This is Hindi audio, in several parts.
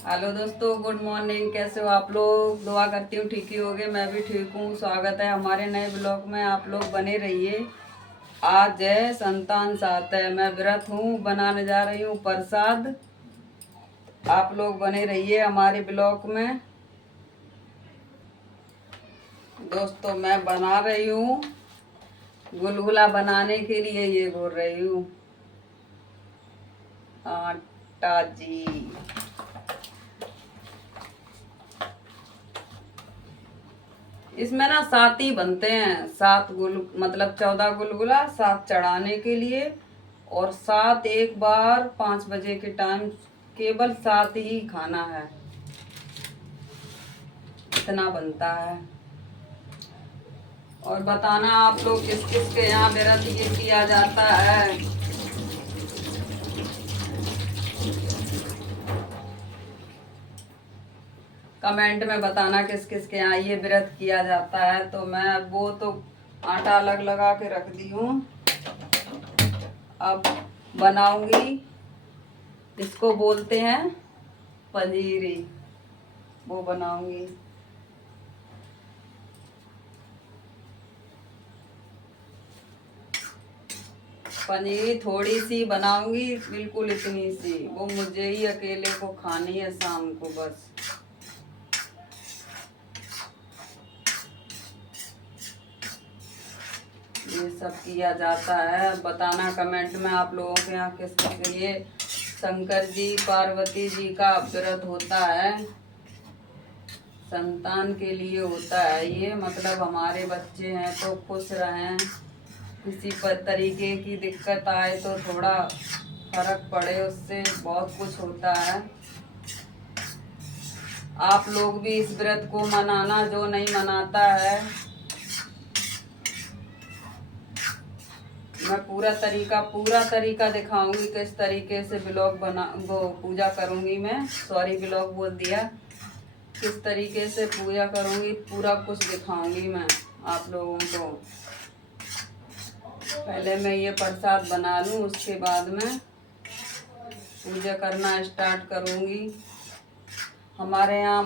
हेलो दोस्तों, गुड मॉर्निंग। कैसे हो आप लोग? दुआ करती हूँ ठीक ही होगे। मैं भी ठीक हूँ। स्वागत है हमारे नए ब्लॉग में। आप लोग बने रहिए। आज है संतान सात है। मैं व्रत हूँ, बनाने जा रही हूँ प्रसाद। आप लोग बने रहिए हमारे ब्लॉग में। दोस्तों, मैं बना रही हूँ गुलगुला। बनाने के लिए ये घोल रही हूँ आटा जी। इसमें ना 7 ही बनते हैं। 7 मतलब 14 गुलगुला, 7 चढ़ाने के लिए। और 7 एक बार 5 बजे के टाइम। केवल 7 ही खाना है। इतना बनता है। और बताना आप लोग किस किस के यहाँ व्रत ये किया जाता है। कमेंट में बताना किस किस के यहाँ ये व्रत किया जाता है। तो मैं वो तो आटा अलग लगा के रख दी हूँ। अब बनाऊंगी। इसको बोलते हैं पंजीरी। वो बनाऊंगी। पनीर थोड़ी सी बनाऊंगी, बिल्कुल इतनी सी। वो मुझे ही अकेले को खानी है शाम को बस। ये सब किया जाता है। बताना कमेंट में आप लोगों के यहाँ किस किस लिए शंकर जी पार्वती जी का व्रत होता है। संतान के लिए होता है ये। मतलब हमारे बच्चे हैं तो खुश रहें। किसी पर तरीके की दिक्कत आए तो थोड़ा फर्क पड़े, उससे बहुत कुछ होता है। आप लोग भी इस व्रत को मनाना, जो नहीं मनाता है। मैं पूरा तरीका दिखाऊंगी किस तरीके से ब्लॉग बना वो पूजा करूंगी। मैं सॉरी, ब्लॉग बोल दिया। किस तरीके से पूजा करूंगी पूरा कुछ दिखाऊंगी मैं आप लोगों को। पहले मैं ये प्रसाद बना लूं, उसके बाद में पूजा करना स्टार्ट करूंगी। हमारे यहाँ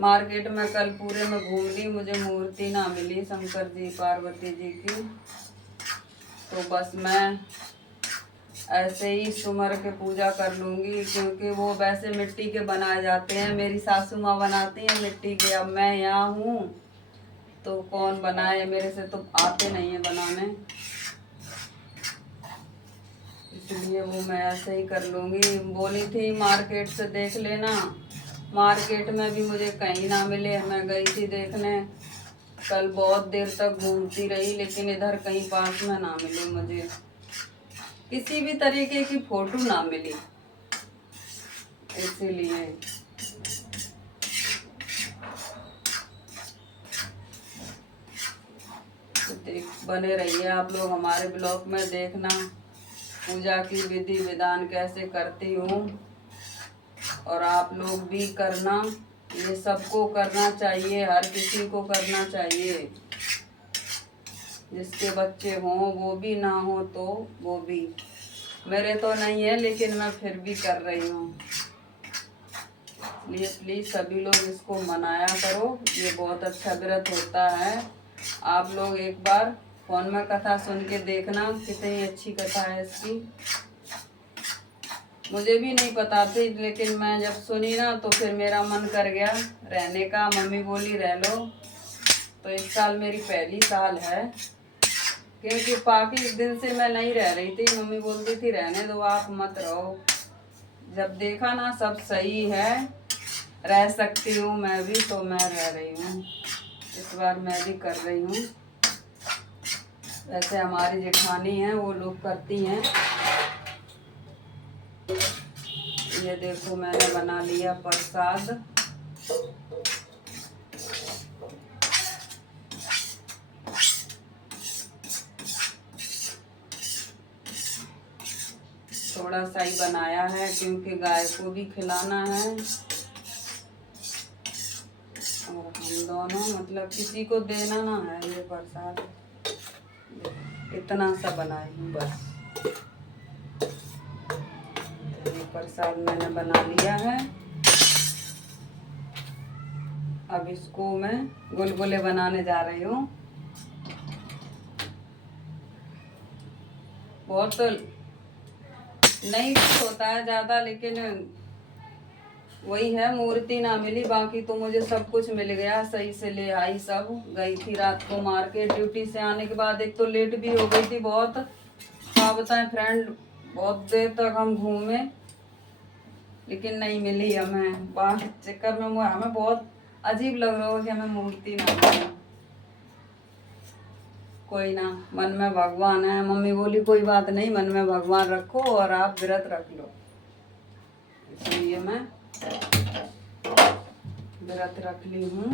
मार्केट में कल पूरे में घूम ली, मुझे मूर्ति ना मिली शंकर जी पार्वती जी की। तो बस मैं ऐसे ही सुमर के पूजा कर लूँगी, क्योंकि वो वैसे मिट्टी के बनाए जाते हैं। मेरी सासू माँ बनाती हैं मिट्टी के। अब मैं यहाँ हूँ तो कौन बनाए, मेरे से तो आते नहीं है बनाने। इसलिए वो मैं ऐसे ही कर लूँगी। बोली थी मार्केट से देख लेना। मार्केट में भी मुझे कहीं ना मिले। मैं गई थी देखने कल, बहुत देर तक घूमती रही, लेकिन इधर कहीं पास में ना मिली मुझे। किसी भी तरीके की फोटो ना मिली, इसीलिए। तो बने रहिए आप लोग हमारे ब्लॉग में। देखना पूजा की विधि विधान कैसे करती हूँ। और आप लोग भी करना। ये सबको करना चाहिए, हर किसी को करना चाहिए। जिसके बच्चे हों वो भी, ना हो तो वो भी। मेरे तो नहीं है, लेकिन मैं फिर भी कर रही हूँ। प्लीज सभी लोग इसको मनाया करो। ये बहुत अच्छा व्रत होता है। आप लोग एक बार फोन में कथा सुन के देखना, कितनी अच्छी कथा है इसकी। मुझे भी नहीं पता थी, लेकिन मैं जब सुनी ना तो फिर मेरा मन कर गया रहने का। मम्मी बोली रह लो। तो इस साल मेरी पहली साल है, क्योंकि बाकी दिन से मैं नहीं रह रही थी। मम्मी बोलती थी रहने दो, आप मत रहो। जब देखा ना सब सही है, रह सकती हूँ मैं भी, तो मैं रह रही हूँ। इस बार मैं भी कर रही हूँ। वैसे हमारी जेठानी हैं, वो लोग करती हैं। ये देखो मैंने बना लिया प्रसाद। थोड़ा सा ही बनाया है, क्योंकि गाय को भी खिलाना है। और हम दोनों, मतलब किसी को देना ना है ये प्रसाद। इतना सा बनाई हूँ बस। ये प्रसाद मैंने बना लिया है। अब इसको मैं गुलगुले बनाने जा रही हूँ। बहुत तो नहीं होता है ज़्यादा, लेकिन वही है, मूर्ति ना मिली, बाकी तो मुझे सब कुछ मिल गया, सही से ले आई सब। गई थी रात को मार्केट, ड्यूटी से आने के बाद एक तो लेट भी हो गई थी बहुत। क्या बताएं फ्रेंड, बहुत देर तक हम घूमे लेकिन नहीं मिली हमें। बाहर चक्कर में हमें बहुत अजीब लग रहा हो कि हमें मूर्ति ना मिली। कोई ना, मन में भगवान है। मम्मी बोली कोई बात नहीं, मन में भगवान रखो और आप व्रत रख लो, इसलिए मैं व्रत रख ली हूँ।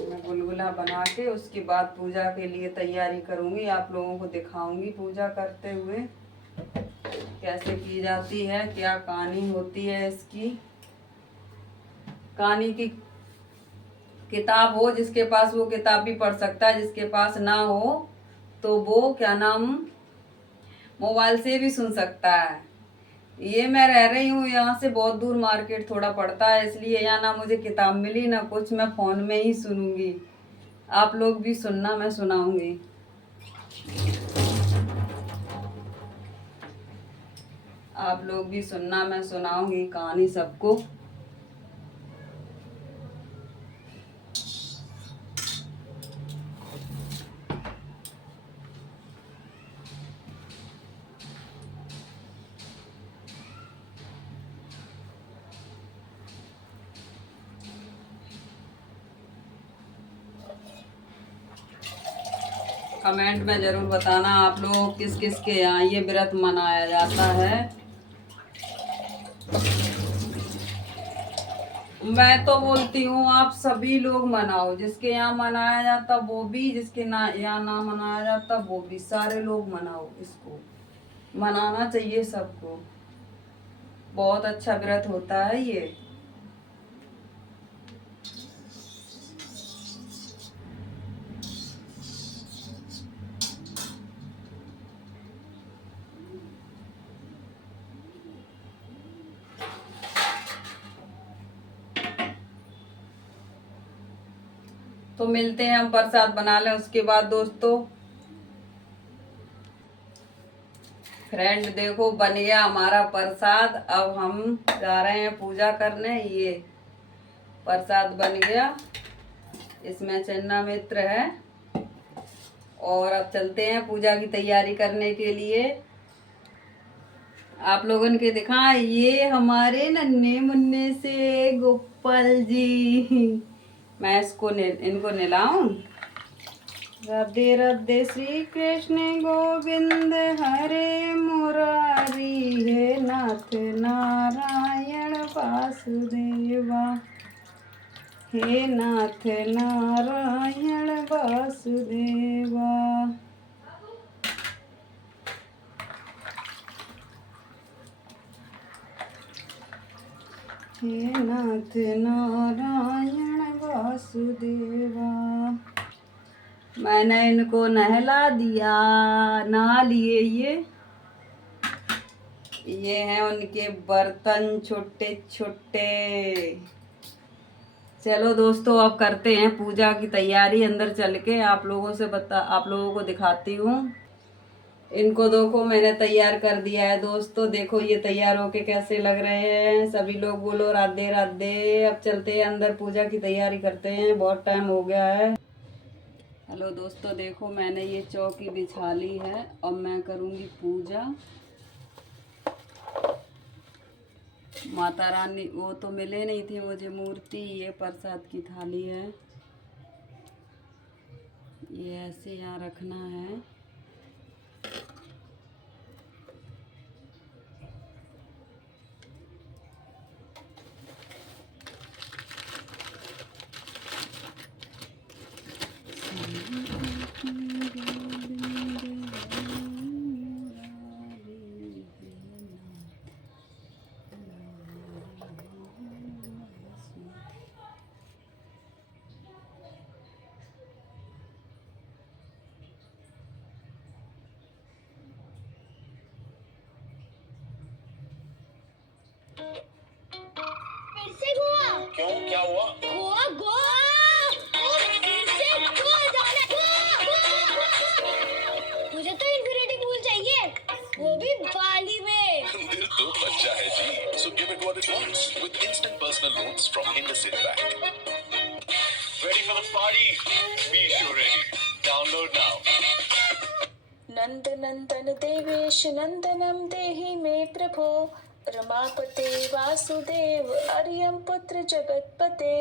मैं गुलगुला बना के उसके बाद पूजा के लिए तैयारी करूँगी, आप लोगों को दिखाऊंगी पूजा करते हुए कैसे की जाती है, क्या कहानी होती है इसकी। कहानी की किताब हो जिसके पास वो किताब भी पढ़ सकता है, जिसके पास ना हो तो वो क्या नाम मोबाइल से भी सुन सकता है। ये मैं रह रही हूँ यहाँ से बहुत दूर, मार्केट थोड़ा पड़ता है, इसलिए यहाँ ना मुझे किताब मिली ना कुछ, मैं फोन में ही सुनूंगी। आप लोग भी सुनना, मैं सुनाऊंगी। आप लोग भी सुनना, मैं सुनाऊंगी कहानी सबको। कमेंट में जरूर बताना आप लोग किस किस के यहाँ ये व्रत मनाया जाता है। मैं तो बोलती हूँ आप सभी लोग मनाओ, जिसके यहाँ मनाया जाता वो भी, जिसके ना यहाँ ना मनाया जाता वो भी, सारे लोग मनाओ। इसको मनाना चाहिए सबको, बहुत अच्छा व्रत होता है ये। तो मिलते हैं, हम प्रसाद बना लें उसके बाद दोस्तों। फ्रेंड देखो बन गया हमारा प्रसाद, अब हम जा रहे हैं पूजा करने। ये प्रसाद बन गया, इसमें चन्ना मित्र है, और अब चलते हैं पूजा की तैयारी करने के लिए। आप लोगन के दिखाएं, ये हमारे नन्हे मुन्ने से गोपाल जी। मैं इनको नहलाऊं। राधे राधे श्री कृष्ण गोविंद हरे मुरारी, हे नाथ नारायण वासुदेवा, हे नाथ नारायण वासुदेवा। हे नाथ नारायण वासुदेवा। मैंने इनको नहला दिया, नहा लिए। ये हैं उनके बर्तन छोटे छोटे। चलो दोस्तों, अब करते हैं पूजा की तैयारी। अंदर चल के आप लोगों को दिखाती हूँ। इनको देखो मैंने तैयार कर दिया है दोस्तों, देखो ये तैयार होके कैसे लग रहे हैं। सभी लोग बोलो राधे राधे। अब चलते हैं अंदर, पूजा की तैयारी करते हैं, बहुत टाइम हो गया है। हेलो दोस्तों, देखो मैंने ये चौकी बिछा ली है, अब मैं करूँगी पूजा। माता रानी वो तो मिले नहीं थी मुझे मूर्ति। ये प्रसाद की थाली है, ये ऐसे यहाँ रखना है। क्यों, क्या हुआ? गोवा गोवा फिर से गोवा जाना मुझे तो इन्फिनिटी पूल चाहिए, वो भी बाली में। दिल तो बच्चा है जी, so give it what it wants with instant personal loans from IndusInd Bank. Ready for the party? Be sure ready. Download now. नंद नंदन देवेश नंदनम देहि मे प्रभो, रमापते वासुदेव अर्यम पुत्र जगतपते।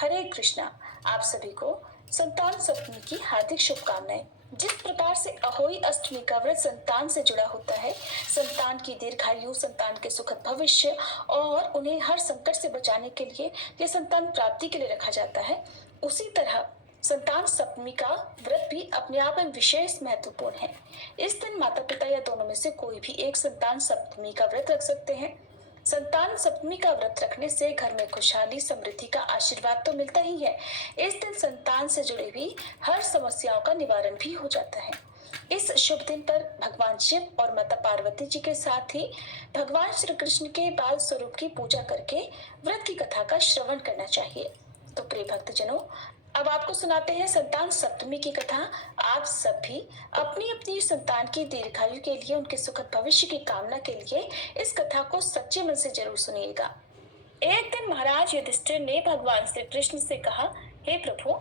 हरे कृष्णा। आप सभी को संतान सप्तमी की हार्दिक शुभकामनाएं। जिस प्रकार से अहोई अष्टमी का व्रत संतान से जुड़ा होता है, संतान की दीर्घायु, संतान के सुखद भविष्य और उन्हें हर संकट से बचाने के लिए यह संतान प्राप्ति के लिए रखा जाता है, उसी तरह संतान सप्तमी का व्रत भी अपने आप में विशेष महत्वपूर्ण है। इस दिन माता पिता या दोनों में से कोई भी एक संतान सप्तमी का व्रत रख सकते हैं। संतान सप्तमी का व्रत रखने से घर में खुशहाली, समृद्धि का आशीर्वाद तो मिलता ही है, इस दिन संतान से जुड़ी हुई हर समस्याओं का निवारण भी हो जाता है। इस शुभ दिन पर भगवान शिव और माता पार्वती जी के साथ ही भगवान श्री कृष्ण के बाल स्वरूप की पूजा करके व्रत की कथा का श्रवण करना चाहिए। तो प्रिय भक्तजनों, अब आपको सुनाते हैं संतान सप्तमी की कथा। आप सभी अपनी अपनी संतान की दीर्घायु के लिए, उनके सुखद भविष्य की कामना के लिए इस कथा को सच्चे मन से जरूर सुनिएगा। एक दिन महाराज युधिष्ठिर ने भगवान श्री कृष्ण से कहा, हे प्रभु,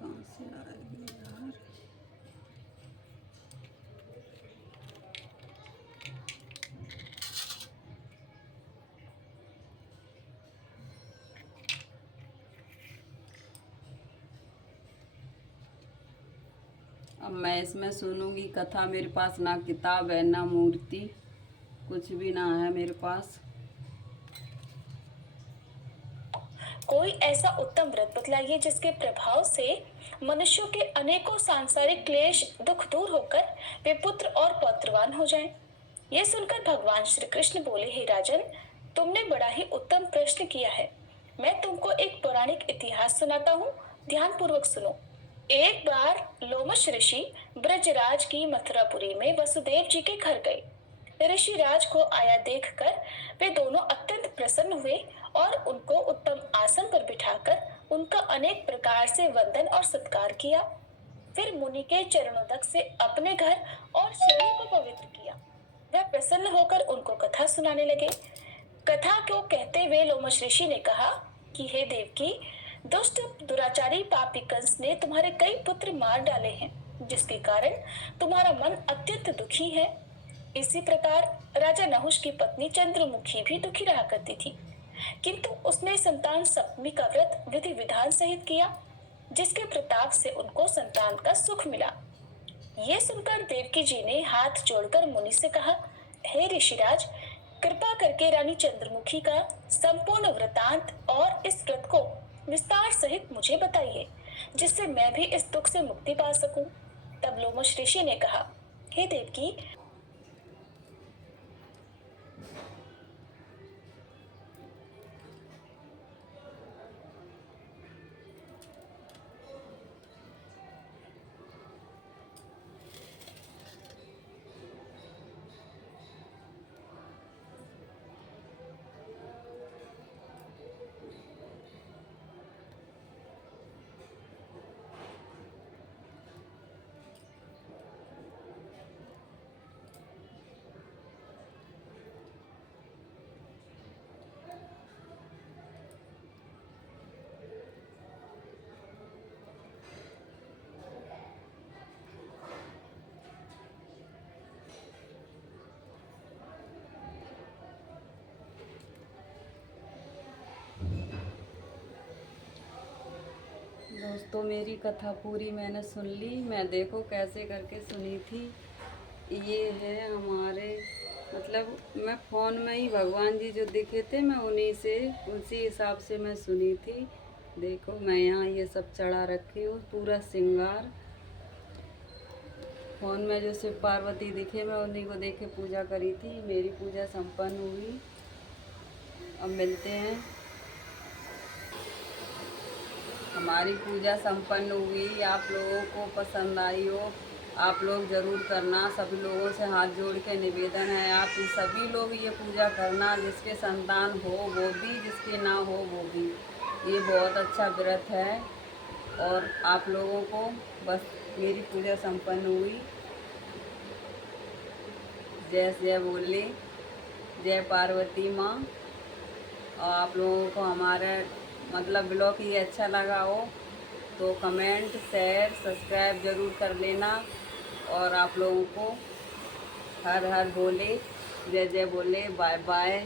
कहाँ से आएगी यार? अब मैं इसमें सुनूंगी कथा। मेरे पास ना किताब है ना मूर्ति, कुछ भी ना है मेरे पास। कोई ऐसा उत्तम व्रत बतलाइए जिसके प्रभाव से मनुष्यों के अनेकों सांसारिक क्लेश दुख दूर होकर वे पुत्र और पौत्रवान हो जाएं। यह सुनकर भगवान श्री कृष्ण बोले, हे राजन, तुमने बड़ा ही उत्तम प्रश्न किया है। मैं तुमको एक पौराणिक इतिहास सुनाता हूँ, ध्यान पूर्वक सुनो। एक बार लोमश ऋषि ब्रजराज की मथुरापुरी में वसुदेव जी के घर गए। ऋषि राज को आया देखकर वे दोनों अत्यंत प्रसन्न हुए और उनको उत्तम आसन पर बिठाकर उनका अनेक प्रकार से वंदन और सत्कार किया। फिर मुनि के चरणोदक से अपने घर और शरीर को पवित्र किया। वह प्रसन्न होकर उनको कथा सुनाने लगे। कथा को कहते हुए लोमश ऋषि ने कहा कि हे देवकी, दुष्ट दुराचारी पापी कंस ने तुम्हारे कई पुत्र मार डाले हैं, जिसके कारण तुम्हारा मन अत्यंत दुखी है। इसी प्रकार राजा नहुष की पत्नी चंद्रमुखी भी दुखी रहा करती थी, किंतु उसने संतान सप्तमी का व्रत विधि विधान सहित किया, जिसके प्रताप से उनको संतान का सुख मिला। ये सुनकर देवकी जी ने हाथ जोड़कर मुनि से कहा, हे ऋषिराज, कृपा करके रानी चंद्रमुखी का संपूर्ण वृतांत और इस व्रत को विस्तार सहित मुझे बताइए, जिससे मैं भी इस दुख से मुक्ति पा सकूं। तब लोमश ऋषि ने कहा, हे देवकी, दोस्तों मेरी कथा पूरी मैंने सुन ली। मैं देखो कैसे करके सुनी थी। ये है हमारे मतलब मैं फ़ोन में ही भगवान जी जो दिखे थे मैं उन्हीं से उसी हिसाब से मैं सुनी थी। देखो मैं यहाँ ये सब चढ़ा रखी हूँ, पूरा श्रृंगार। फ़ोन में जो शिव पार्वती दिखे मैं उन्हीं को देख के पूजा करी थी। मेरी पूजा संपन्न हुई। अब मिलते हैं। हमारी पूजा संपन्न हुई। आप लोगों को पसंद आई हो, आप लोग ज़रूर करना। सभी लोगों से हाथ जोड़ के निवेदन है, आप सभी लोग ये पूजा करना। जिसके संतान हो वो भी, जिसके ना हो वो भी। ये बहुत अच्छा व्रत है और आप लोगों को बस मेरी पूजा संपन्न हुई। जय जय बोले, जय पार्वती माँ। और आप लोगों को हमारा मतलब ब्लॉग ये अच्छा लगा हो तो कमेंट, शेयर, सब्सक्राइब ज़रूर कर लेना। और आप लोगों को हर हर बोले, जय जय बोले, बाय बाय।